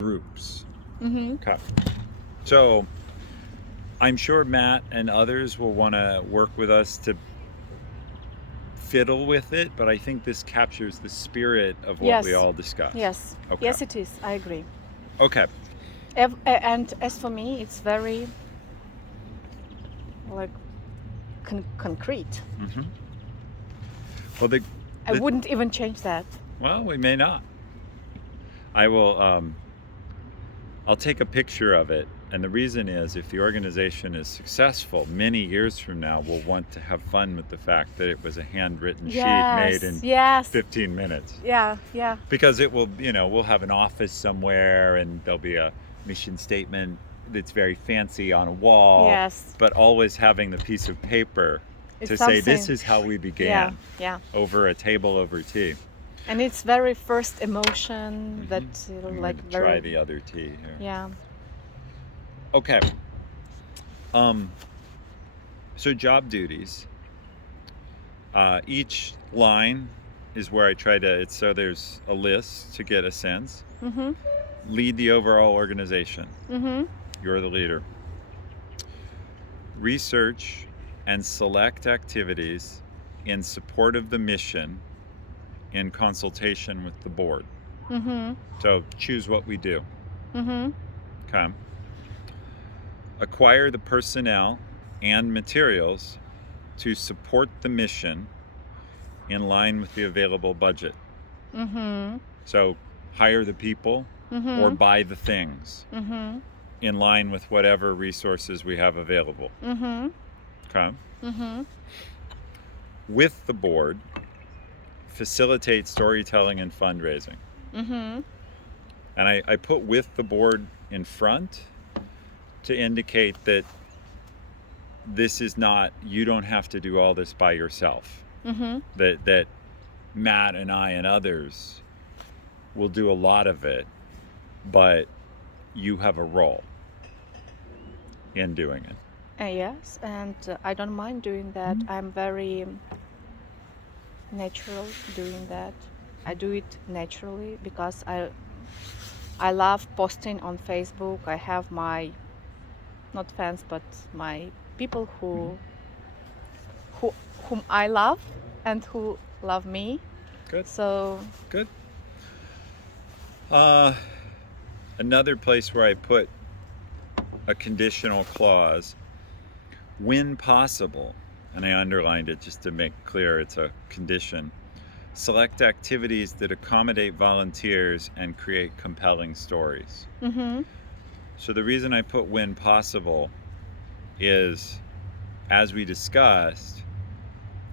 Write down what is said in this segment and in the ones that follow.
groups. Mm-hmm. Okay. So I'm sure Matt and others will want to work with us to fiddle with it, but I think this captures the spirit of what we Yes. all discussed. Yes. Okay. Yes, it is. I agree. Okay. And as for me, it's very like concrete. Mm-hmm. Well, I wouldn't even change that. well, we may not. I will. I'll take a picture of it, and the reason is, if the organization is successful, many years from now, we'll want to have fun with the fact that it was a handwritten sheet made in Yes. 15 minutes. Yeah. Yeah. Because it will, we'll have an office somewhere, and there'll be a mission statement that's very fancy on a wall. Yes. But always having the piece of paper It's to say, this something- is how we Yeah. began, Yeah. over a table over tea. And it's very first emotion that I'm like going to very. try the other tea here. Yeah. Okay. So job duties. Each line is where I try to, so there's a list to get a sense. Mm-hmm. Lead the overall organization. Mm-hmm. You're the leader. Research and select activities in support of the mission in consultation with the board. Mm-hmm. So choose what we do. Mm-hmm. Okay. Acquire the personnel and materials to support the mission in line with the available budget. Mm-hmm. So hire the people Mm-hmm. or buy the things Mm-hmm. in line with whatever resources we have available. Mm-hmm. Okay. Mm-hmm. With the board, facilitate storytelling and fundraising. Mm-hmm. And I put with the board in front to indicate that this is not, you don't have to do all this by yourself. Mm-hmm. That Matt and I and others will do a lot of it, but you have a role in doing it. Yes, and I don't mind doing that. I'm very natural doing that. I do it naturally because I love posting on Facebook. I have my not fans but my people whom I love and who love me. Good. So Good. Another place where I put a conditional clause, when possible, and I underlined it just to make clear it's a condition, select activities that accommodate volunteers and create compelling stories. mm-hmm. So the reason I put when possible is, as we discussed,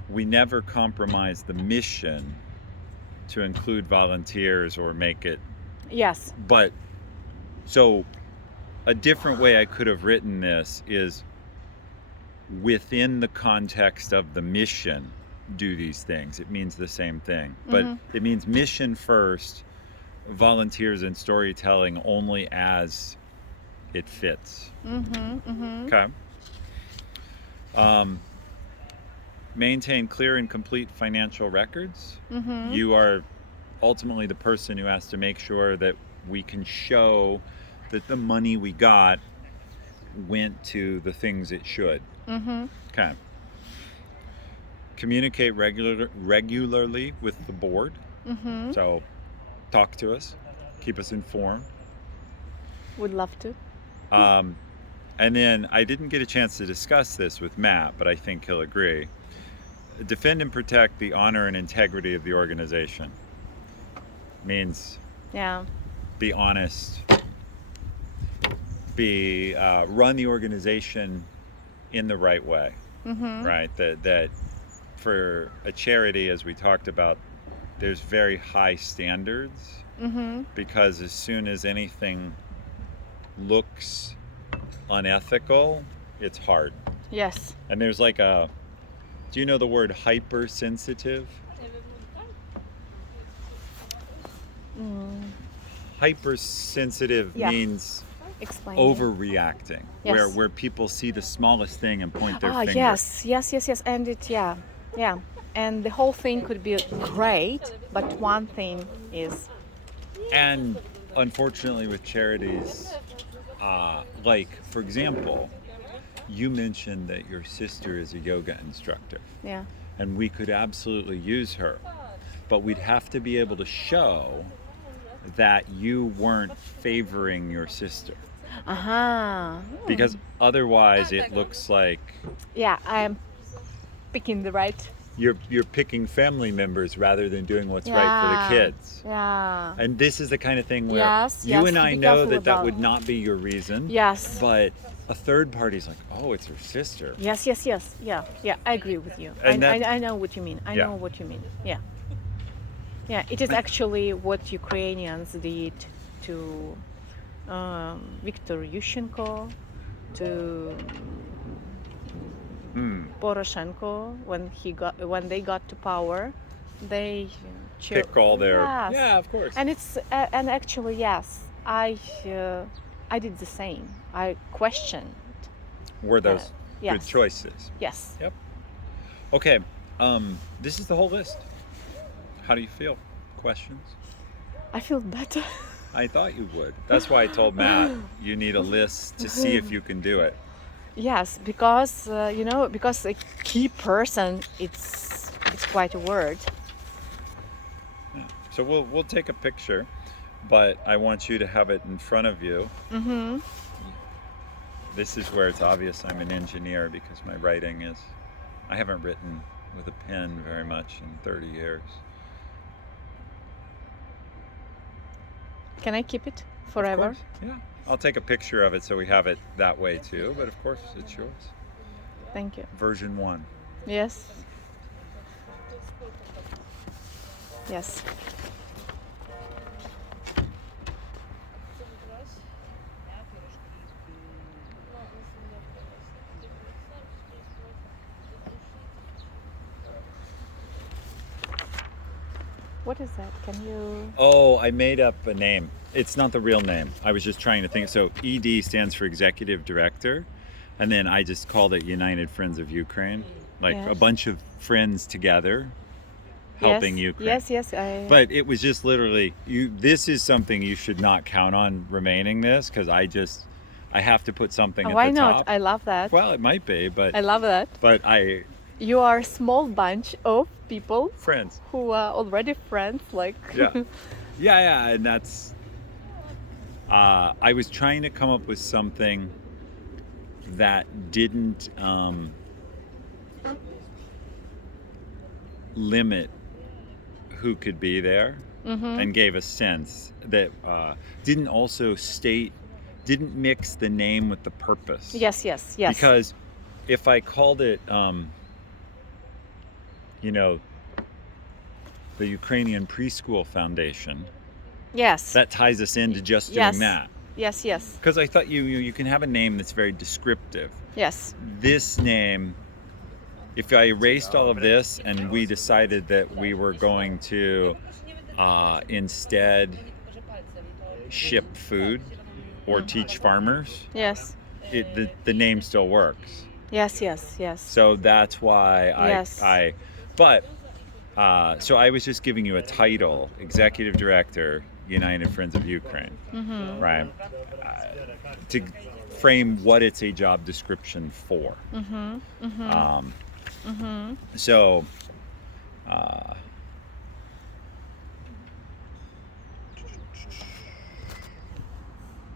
we never compromise the mission to include volunteers or make it. Yes. But so a different way I could have written this is, within the context of the mission, do these things. It means the same thing, but it means mission first, volunteers and storytelling only as it fits. Mm-hmm. Okay. Maintain clear and complete financial records. Mm-hmm. You are ultimately the person who has to make sure that we can show that the money we got went to the things it should. Mm-hmm. Okay. Communicate regularly with the board. Mm-hmm. So talk to us, keep us informed. Would love to. And then I didn't get a chance to discuss this with Matt, but I think he'll agree. Defend and protect the honor and integrity of the organization. Means Yeah. be honest, run the organization in the right way, Mm-hmm. right? That for a charity, as we talked about, there's very high standards, Mm-hmm. because as soon as anything looks unethical, it's hard. Yes. And there's like do you know the word hypersensitive? Hypersensitive Yeah. means Explain. overreacting, Yes. where people see the smallest thing and point their finger. Yes. And yeah. And the whole thing could be great, but one thing is. And unfortunately, with charities, like, for example, you mentioned that your sister is a yoga instructor, Yeah. and we could absolutely use her, but we'd have to be able to show that you weren't favoring your sister, Uh-huh. because otherwise it looks like Yeah, I'm picking the right. you're picking family members rather than doing what's right for the Yeah. kids. Yeah. And this is the kind of thing where Yes, you yes, and to I be know careful that that about. would not be your reason, Yes. but a third party's like, oh, it's her sister. Yes, yes, yes. Yeah, yeah, I agree with you. And that- I know what you mean. I Yeah. know what you mean. Yeah. Yeah, it is actually what Ukrainians did to Viktor Yushchenko, to Poroshenko when they got to power. They Pick all their. Yes. Yeah, of course. And it's and actually yes, I did the same. I questioned. Were those Yes. good choices? Yes. Yep. Okay. This is the whole list. How do you feel? Questions? I feel better. I thought you would. That's why I told Matt you need a list to see if you can do it. Yes, because because a key person, it's quite a word. Yeah. So we'll take a picture, but I want you to have it in front of you. Mm-hmm. This is where it's obvious I'm an engineer because my writing is. I haven't written with a pen very much in 30 years. Can I keep it Of forever? course, yeah. I'll take a picture of it so we have it that way too, but of course it's yours. Thank you. Version 1. Yes. Yes. What is that? Can you? Oh, I made up a name. It's not the real name. I was just trying to think. So ED stands for Executive Director, and then I just called it United Friends of Ukraine, like a Yes. bunch of friends together helping Yes. Ukraine. Yes. Yes. But it was just literally you. This is something you should not count on remaining this because I have to put something at Why the not? top. I love that. Well, it might be, I love that. but You are a small bunch of people friends. who are already friends. Like. Yeah. Yeah, and that's. I was trying to come up with something that didn't limit who could be there, and gave a sense that didn't mix the name with the purpose. Yes. Yes. Yes. Because if I called it, the Ukrainian Preschool Foundation, Yes. that ties us into just Yes. doing that. Yes. Yes. Because I thought you can have a name that's very descriptive. Yes. This name, if I erased all of this and we decided that we were going to instead ship food or teach farmers, Yes. the name still works. Yes. Yes. Yes. So that's why Yes. so I was just giving you a title, Executive Director, United Friends of Ukraine, right? To frame what it's a job description for. So